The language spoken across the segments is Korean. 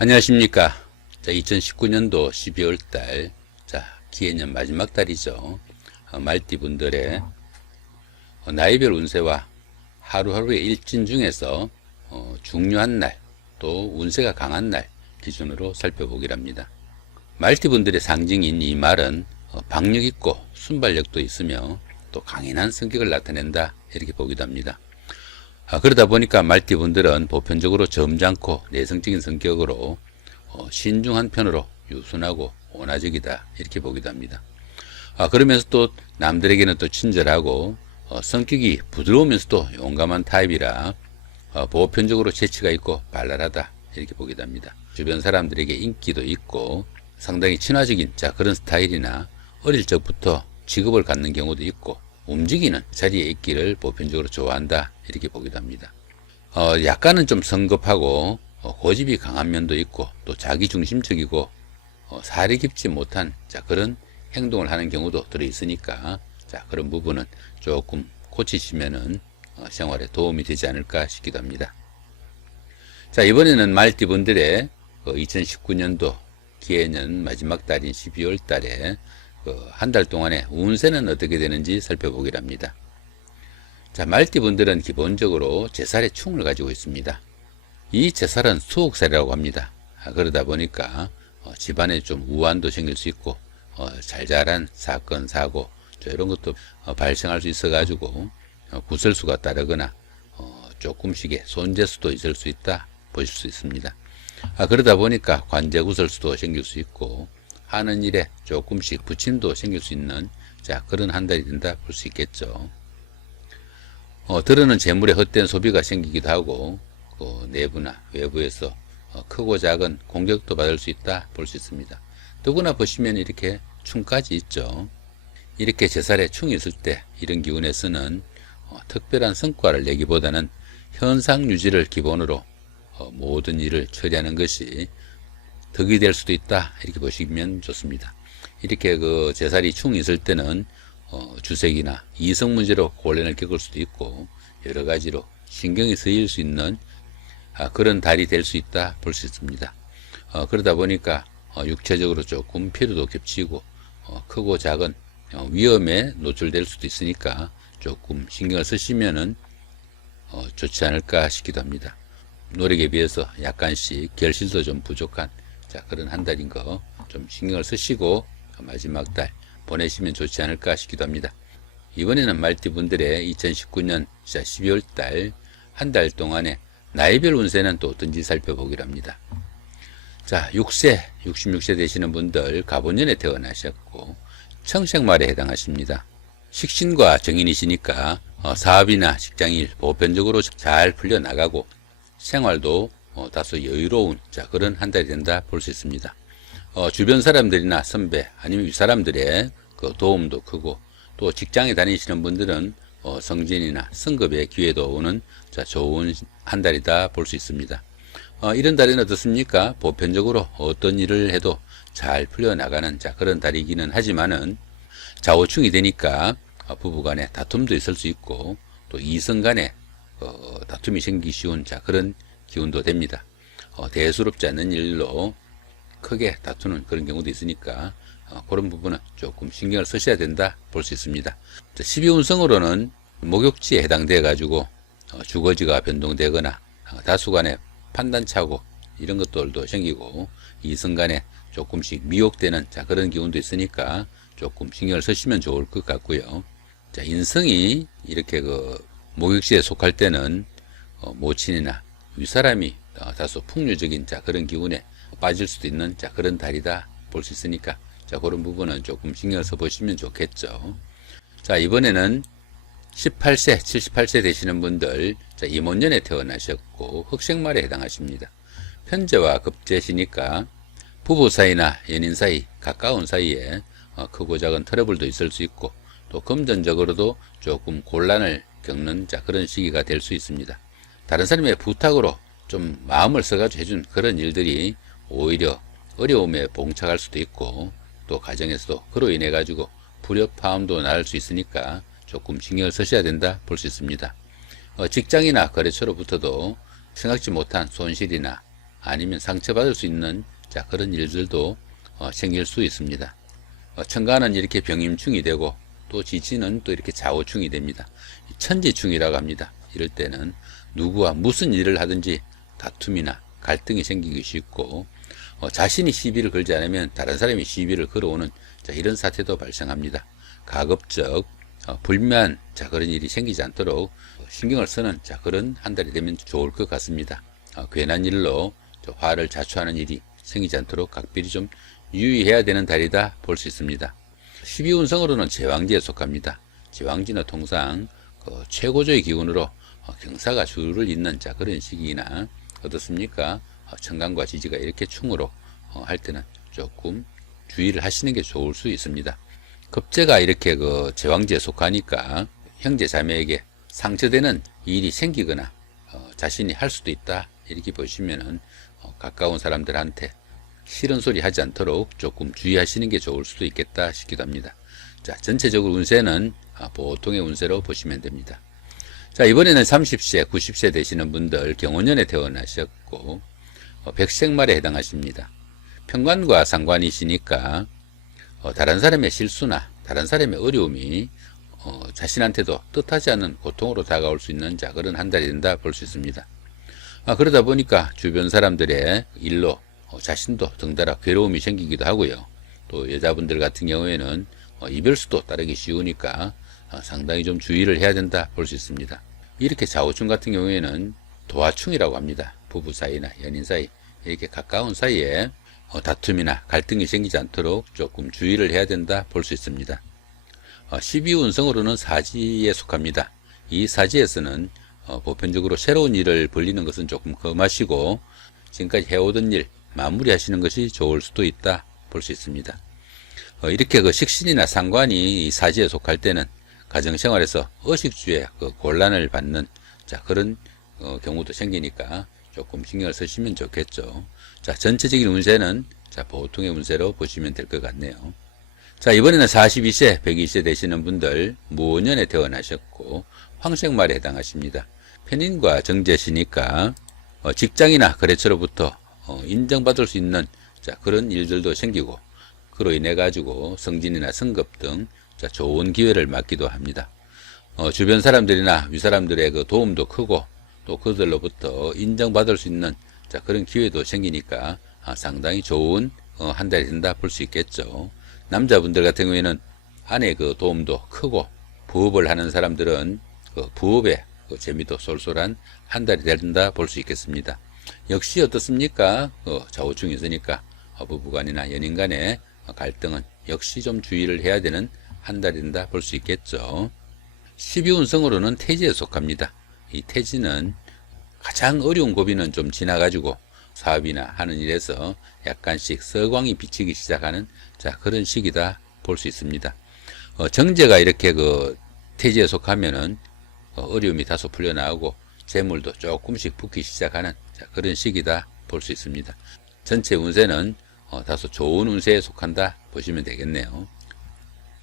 안녕하십니까. 자, 2019년도 12월 달, 자, 기해년 마지막 달이죠. 말띠분들의 나이별 운세와 하루하루의 일진 중에서 중요한 날, 또 운세가 강한 날 기준으로 살펴보기로 합니다. 말띠분들의 상징인 이 말은 박력 있고 순발력도 있으며 또 강인한 성격을 나타낸다, 이렇게 보기도 합니다. 그러다 보니까 말띠분들은 보편적으로 점잖고 내성적인 성격으로 신중한 편으로 유순하고 온화적이다, 이렇게 보기도 합니다. 그러면서 또 남들에게는 또 친절하고 성격이 부드러우면서도 용감한 타입이라 보편적으로 재치가 있고 발랄하다, 이렇게 보기도 합니다. 주변 사람들에게 인기도 있고 상당히 친화적인 그런 스타일이나 어릴 적부터 직업을 갖는 경우도 있고 움직이는 자리에 있기를 보편적으로 좋아한다, 이렇게 보기도 합니다. 약간은 좀 성급하고 고집이 강한 면도 있고 또 자기중심적이고 살이 깊지 못한 그런 행동을 하는 경우도 들어있으니까 그런 부분은 조금 고치시면은 생활에 도움이 되지 않을까 싶기도 합니다. 자, 이번에는 말띠분들의 2019년도 기해년 마지막 달인 12월 달에 한 달 동안의 운세는 어떻게 되는지 살펴보기로 합니다. 자, 말띠분들은 기본적으로 제살의 충을 가지고 있습니다. 이 제살은 수옥살이라고 합니다. 그러다 보니까 집안에 좀 우환도 생길 수 있고 잘잘한 사건 사고 이런 것도 발생할 수 있어 가지고 구설수가 따르거나 조금씩의 손재수도 있을 수 있다 보실 수 있습니다. 그러다 보니까 관제 구설수도 생길 수 있고 하는 일에 조금씩 부침도 생길 수 있는 그런 한 달이 된다 볼 수 있겠죠. 들어는 재물의 헛된 소비가 생기기도 하고 내부나 외부에서 크고 작은 공격도 받을 수 있다 볼 수 있습니다. 더구나 보시면 이렇게 충까지 있죠. 이렇게 제살에 충이 있을 때 이런 기운에서는 특별한 성과를 내기보다는 현상 유지를 기본으로 모든 일을 처리하는 것이 덕이 될 수도 있다, 이렇게 보시면 좋습니다. 이렇게 제살이 충이 있을 때는 주색이나 이성 문제로 곤란을 겪을 수도 있고 여러 가지로 신경이 쓰일 수 있는 그런 달이 될 수 있다 볼 수 있습니다. 그러다 보니까 육체적으로 조금 피로도 겹치고 크고 작은 위험에 노출될 수도 있으니까 조금 신경을 쓰시면은 좋지 않을까 싶기도 합니다. 노력에 비해서 약간씩 결실도 좀 부족한 그런 한 달인 거 좀 신경을 쓰시고 마지막 달 보내시면 좋지 않을까 싶기도 합니다. 이번에는 말띠분들의 2019년 12월 달 한 달 동안의 나이별 운세는 또 어떤지 살펴보기로 합니다. 자, 6세, 66세 되시는 분들 갑오년에 태어나셨고 청생말에 해당하십니다. 식신과 정인이시니까 사업이나 직장일 보편적으로 잘 풀려나가고 생활도 다소 여유로운 그런 한 달이 된다 볼 수 있습니다. 주변 사람들이나 선배 아니면 윗사람들의 도움도 크고 또 직장에 다니시는 분들은 승진이나 승급의 기회도 오는 좋은 한 달이다 볼 수 있습니다. 이런 달에는 어떻습니까? 보편적으로 어떤 일을 해도 잘 풀려나가는 그런 달이기는 하지만은 좌우충이 되니까 부부간에 다툼도 있을 수 있고 또 이성 간에 다툼이 생기기 쉬운 그런 기운도 됩니다. 대수롭지 않는 일로 크게 다투는 그런 경우도 있으니까 그런 부분은 조금 신경을 쓰셔야 된다 볼 수 있습니다. 12운성으로는 목욕지에 해당돼 가지고 주거지가 변동되거나 다수간에 판단차고 이런 것들도 생기고 이성간에 조금씩 미혹되는 그런 기운도 있으니까 조금 신경을 쓰시면 좋을 것 같고요. 인성이 이렇게 목욕지에 속할 때는 모친이나 윗사람이 다소 풍류적인 그런 기운에 빠질 수도 있는 그런 달이다 볼 수 있으니까 그런 부분은 조금 신경을 써 보시면 좋겠죠. 자, 이번에는 18세, 78세 되시는 분들 임원년에 태어나셨고 흑생말에 해당하십니다. 편제와 급제시니까 부부 사이나 연인 사이, 가까운 사이에 크고 작은 트러블도 있을 수 있고 또 금전적으로도 조금 곤란을 겪는 그런 시기가 될 수 있습니다. 다른 사람의 부탁으로 좀 마음을 써가지고 해준 그런 일들이 오히려 어려움에 봉착할 수도 있고 또 가정에서도 그로 인해 가지고 불협화음도 날 수 있으니까 조금 신경을 쓰셔야 된다 볼 수 있습니다. 직장이나 거래처로부터도 생각지 못한 손실이나 아니면 상처받을 수 있는 자 그런 일들도 생길 수 있습니다. 천간은 이렇게 병임충이 되고 또 지지는 또 이렇게 좌우충이 됩니다. 천지충이라고 합니다. 이럴 때는 누구와 무슨 일을 하든지 다툼이나 갈등이 생기기 쉽고 자신이 시비를 걸지 않으면 다른 사람이 시비를 걸어오는 자, 이런 사태도 발생합니다. 가급적 불면 자 그런 일이 생기지 않도록 신경을 쓰는 자 그런 한 달이 되면 좋을 것 같습니다. 괜한 일로 화를 자초하는 일이 생기지 않도록 각별히 좀 유의해야 되는 달이다 볼 수 있습니다. 12운성으로는 제왕지에 속합니다. 제왕지는 통상 최고조의 기운으로 경사가 줄을 잇는 자 그런 시기나 어떻습니까? 천간과 지지가 이렇게 충으로 할 때는 조금 주의를 하시는 게 좋을 수 있습니다. 급제가 이렇게 제왕지에 속하니까 형제 자매에게 상처되는 일이 생기거나 자신이 할 수도 있다 이렇게 보시면은 가까운 사람들한테 싫은 소리 하지 않도록 조금 주의하시는 게 좋을 수도 있겠다 싶기도 합니다. 자, 전체적으로 운세는 보통의 운세로 보시면 됩니다. 자, 이번에는 30세, 90세 되시는 분들 경호년에 태어나셨고 백생말에 해당하십니다. 편관과 상관이시니까 다른 사람의 실수나 다른 사람의 어려움이 자신한테도 뜻하지 않은 고통으로 다가올 수 있는 자 그런 한 달이 된다 볼 수 있습니다. 그러다 보니까 주변 사람들의 일로 자신도 덩달아 괴로움이 생기기도 하고요. 또 여자분들 같은 경우에는 이별수도 따르기 쉬우니까 상당히 좀 주의를 해야 된다 볼 수 있습니다. 이렇게 좌우충 같은 경우에는 도화충이라고 합니다. 부부 사이나 연인 사이 이렇게 가까운 사이에 다툼이나 갈등이 생기지 않도록 조금 주의를 해야 된다 볼 수 있습니다. 12운성으로는 사지에 속합니다. 이 사지에서는 보편적으로 새로운 일을 벌리는 것은 조금 금하시고 지금까지 해오던 일 마무리하시는 것이 좋을 수도 있다 볼 수 있습니다. 이렇게 식신이나 상관이 이 사지에 속할 때는 가정생활에서 의식주에 곤란을 받는 자 그런 경우도 생기니까 조금 신경을 쓰시면 좋겠죠. 자, 전체적인 운세는 자 보통의 운세로 보시면 될 것 같네요. 자, 이번에는 42세, 120세 되시는 분들 무년에 태어나셨고 황색말에 해당하십니다. 편인과 정제시니까 직장이나 거래처로부터 인정받을 수 있는 자 그런 일들도 생기고 그로 인해 가지고 승진이나 승급 등 자 좋은 기회를 맞기도 합니다. 주변 사람들이나 윗사람들의 도움도 크고 또 그들로부터 인정받을 수 있는 자 그런 기회도 생기니까 상당히 좋은 한 달이 된다 볼 수 있겠죠. 남자분들 같은 경우에는 아내의 도움도 크고 부업을 하는 사람들은 부업에 재미도 쏠쏠한 한 달이 된다 볼 수 있겠습니다. 역시 어떻습니까? 좌우충이 있으니까 부부간이나 연인간의 갈등은 역시 좀 주의를 해야 되는 한 달이 된다 볼 수 있겠죠. 12운성으로는 태지에 속합니다. 이 태지는 가장 어려운 고비는 좀 지나가지고 사업이나 하는 일에서 약간씩 서광이 비치기 시작하는 자 그런 시기다 볼 수 있습니다. 정제가 이렇게 태지에 속하면은 어려움이 다소 풀려나오고 재물도 조금씩 붙기 시작하는 자 그런 시기다 볼 수 있습니다. 전체 운세는 다소 좋은 운세에 속한다 보시면 되겠네요.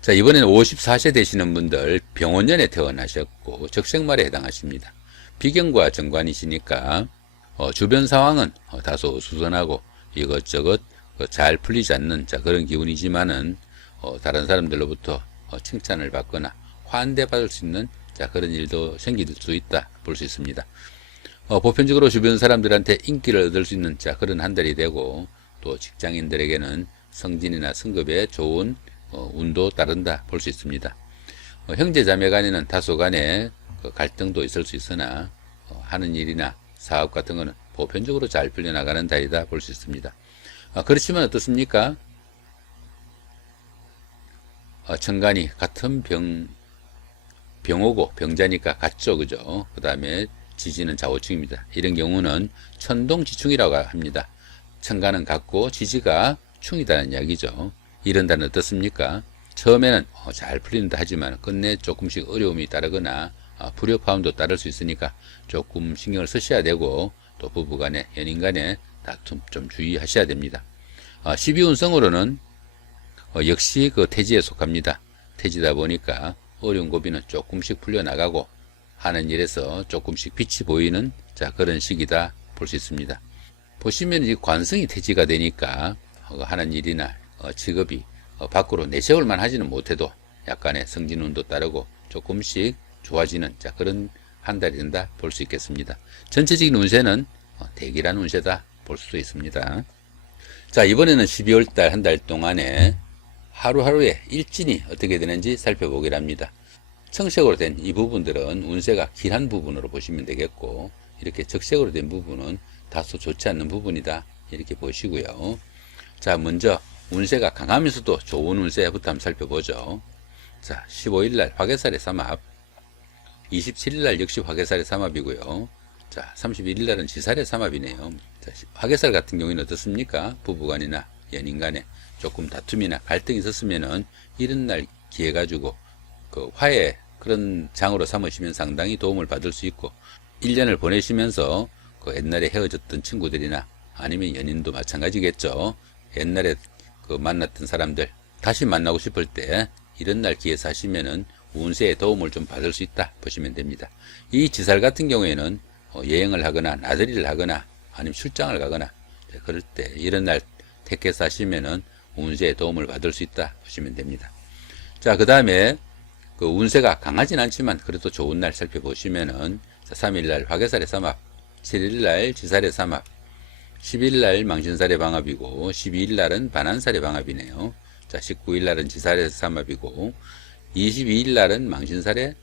자, 이번에는 54세 되시는 분들 병원년에 태어나셨고 적생말에 해당하십니다. 비경과 정관이시니까 주변 상황은 다소 수선하고 이것저것 잘 풀리지 않는 자 그런 기운이지만은 다른 사람들로부터 칭찬을 받거나 환대받을 수 있는 자 그런 일도 생길 수 있다 볼 수 있습니다. 보편적으로 주변 사람들한테 인기를 얻을 수 있는 자 그런 한 달이 되고 또 직장인들에게는 승진이나 승급에 좋은 운도 따른다 볼 수 있습니다. 형제 자매 간에는 다소 간에 갈등도 있을 수 있으나 하는 일이나 사업 같은 거는 보편적으로 잘 풀려나가는 달이다 볼 수 있습니다. 그렇지만 어떻습니까? 천간이 같은 병오고 병자니까 같죠, 그죠? 그 다음에 지지는 좌우충입니다. 이런 경우는 천동지충이라고 합니다. 천간은 같고 지지가 충이다는 이야기죠. 이런 달은 어떻습니까? 처음에는 잘 풀린다 하지만 끝내 조금씩 어려움이 따르거나 불협화음도 따를 수 있으니까 조금 신경을 쓰셔야 되고 또 부부간에 연인간에 다툼 좀 주의하셔야 됩니다. 12운성으로는 역시 태지에 속합니다. 태지다 보니까 어려운 고비는 조금씩 풀려나가고 하는 일에서 조금씩 빛이 보이는 자 그런 시기다 볼 수 있습니다. 보시면 이 관성이 태지가 되니까 하는 일이나 직업이 밖으로 내세울만 하지는 못해도 약간의 성진운도 따르고 조금씩 좋아지는 그런 한 달이 된다 볼 수 있겠습니다. 전체적인 운세는 대기란 운세다 볼 수도 있습니다. 자, 이번에는 12월 달 한 달 동안에 하루하루의 일진이 어떻게 되는지 살펴보기로 합니다. 청색으로 된 이 부분들은 운세가 길한 부분으로 보시면 되겠고, 이렇게 적색으로 된 부분은 다소 좋지 않는 부분이다 이렇게 보시고요. 자, 먼저 운세가 강하면서도 좋은 운세부터 한번 살펴보죠. 자, 15일날 화개살의 삼합, 27일날 역시 화개살의 삼합이고요. 자, 31일날은 지살의 삼합이네요. 자, 화개살 같은 경우에는 어떻습니까? 부부간이나 연인간에 조금 다툼이나 갈등이 있었으면은 이런 날 기회 가지고 그 화해 그런 장으로 삼으시면 상당히 도움을 받을 수 있고, 1년을 보내시면서 그 옛날에 헤어졌던 친구들이나 아니면 연인도 마찬가지겠죠. 옛날에 그 만났던 사람들 다시 만나고 싶을 때 이런 날 기회에서 하시면은 운세에 도움을 좀 받을 수 있다 보시면 됩니다. 이 지살 같은 경우에는 여행을 하거나 나들이를 하거나 아니면 출장을 가거나 그럴 때 이런 날 택해서 하시면은 운세에 도움을 받을 수 있다 보시면 됩니다. 자, 그 다음에 그 운세가 강하진 않지만 그래도 좋은 날 살펴보시면은 3일날 화개살의 삼합, 7일날 지살의 삼합, 10일날 망신살의 방합이고 12일날은 반한살의 방합이네요. 자, 19일날은 지살의 삼합이고 22일날은 망신살의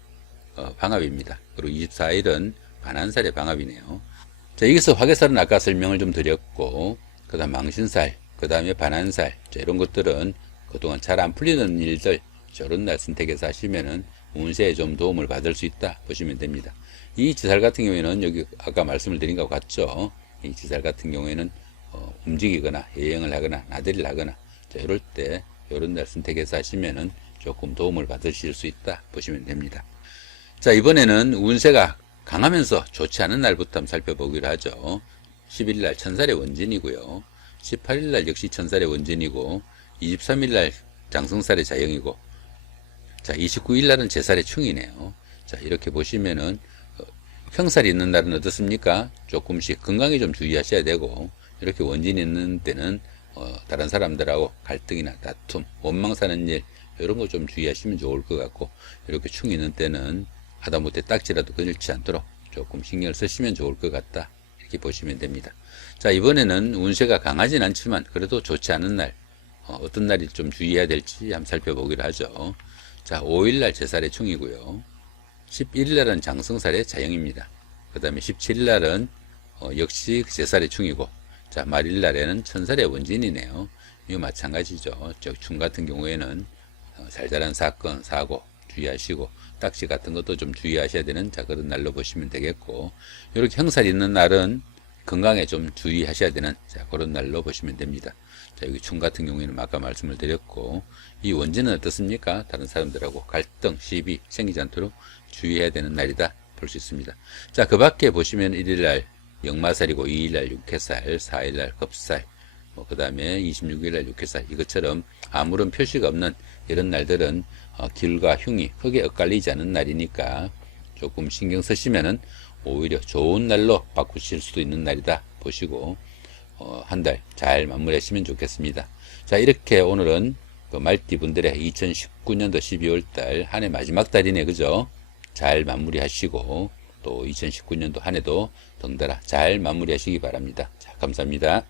방합입니다. 그리고 24일은 반한살의 방합이네요. 자, 여기서 화개살은 아까 설명을 좀 드렸고, 그 다음 망신살, 그 다음에 반한살, 자, 이런 것들은 그동안 잘 안 풀리는 일들, 저런 날 선택해서 하시면은 운세에 좀 도움을 받을 수 있다 보시면 됩니다. 이 지살 같은 경우에는 여기 아까 말씀을 드린 것 같죠. 이 지살 같은 경우에는 움직이거나 여행을 하거나 나들이를 하거나 자, 이럴 때 이런 날 선택해서 하시면은 조금 도움을 받으실 수 있다 보시면 됩니다. 자, 이번에는 운세가 강하면서 좋지 않은 날부터 한번 살펴보기로 하죠. 10일날 천살의 원진이고요. 18일날 역시 천살의 원진이고 23일날 장성살의 자영이고, 자, 29일날은 제살의 충이네요. 자, 이렇게 보시면은 평살이 있는 날은 어떻습니까? 조금씩 건강에 좀 주의하셔야 되고, 이렇게 원진이 있는 때는 다른 사람들하고 갈등이나 다툼, 원망 사는 일 이런 거 좀 주의하시면 좋을 것 같고, 이렇게 충이 있는 때는 하다못해 딱지라도 건들지 않도록 조금 신경을 쓰시면 좋을 것 같다 이렇게 보시면 됩니다. 자, 이번에는 운세가 강하진 않지만 그래도 좋지 않은 날, 어떤 날이 좀 주의해야 될지 한번 살펴보기로 하죠. 자, 5일날 제살의 충이고요. 11일날은 장성살의 자영입니다. 그 다음에 17일날은 역시 제살의 충이고, 자, 말일날에는 천살의 원진이네요. 이거 마찬가지죠. 충 같은 경우에는 살살한 사건, 사고 주의하시고, 딱지 같은 것도 좀 주의하셔야 되는 그런 날로 보시면 되겠고, 이렇게 형살이 있는 날은 건강에 좀 주의하셔야 되는 그런 날로 보시면 됩니다. 자, 여기 충 같은 경우에는 아까 말씀을 드렸고, 이 원진은 어떻습니까? 다른 사람들하고 갈등, 시비 생기지 않도록 주의해야 되는 날이다 볼 수 있습니다. 자, 그 밖에 보시면 1일날 역마살이고 2일날 육해살, 4일날 겁살, 그 다음에 26일날 육해살, 이것처럼 아무런 표시가 없는 이런 날들은 길과 흉이 크게 엇갈리지 않은 날이니까 조금 신경 쓰시면은 오히려 좋은 날로 바꾸실 수도 있는 날이다 보시고 한 달 잘 마무리하시면 좋겠습니다. 자, 이렇게 오늘은 그 말띠분들의 2019년도 12월 달 한 해 마지막 달이네, 그죠? 잘 마무리하시고 또 2019년도 한 해도 덩달아 잘 마무리하시기 바랍니다. 자, 감사합니다.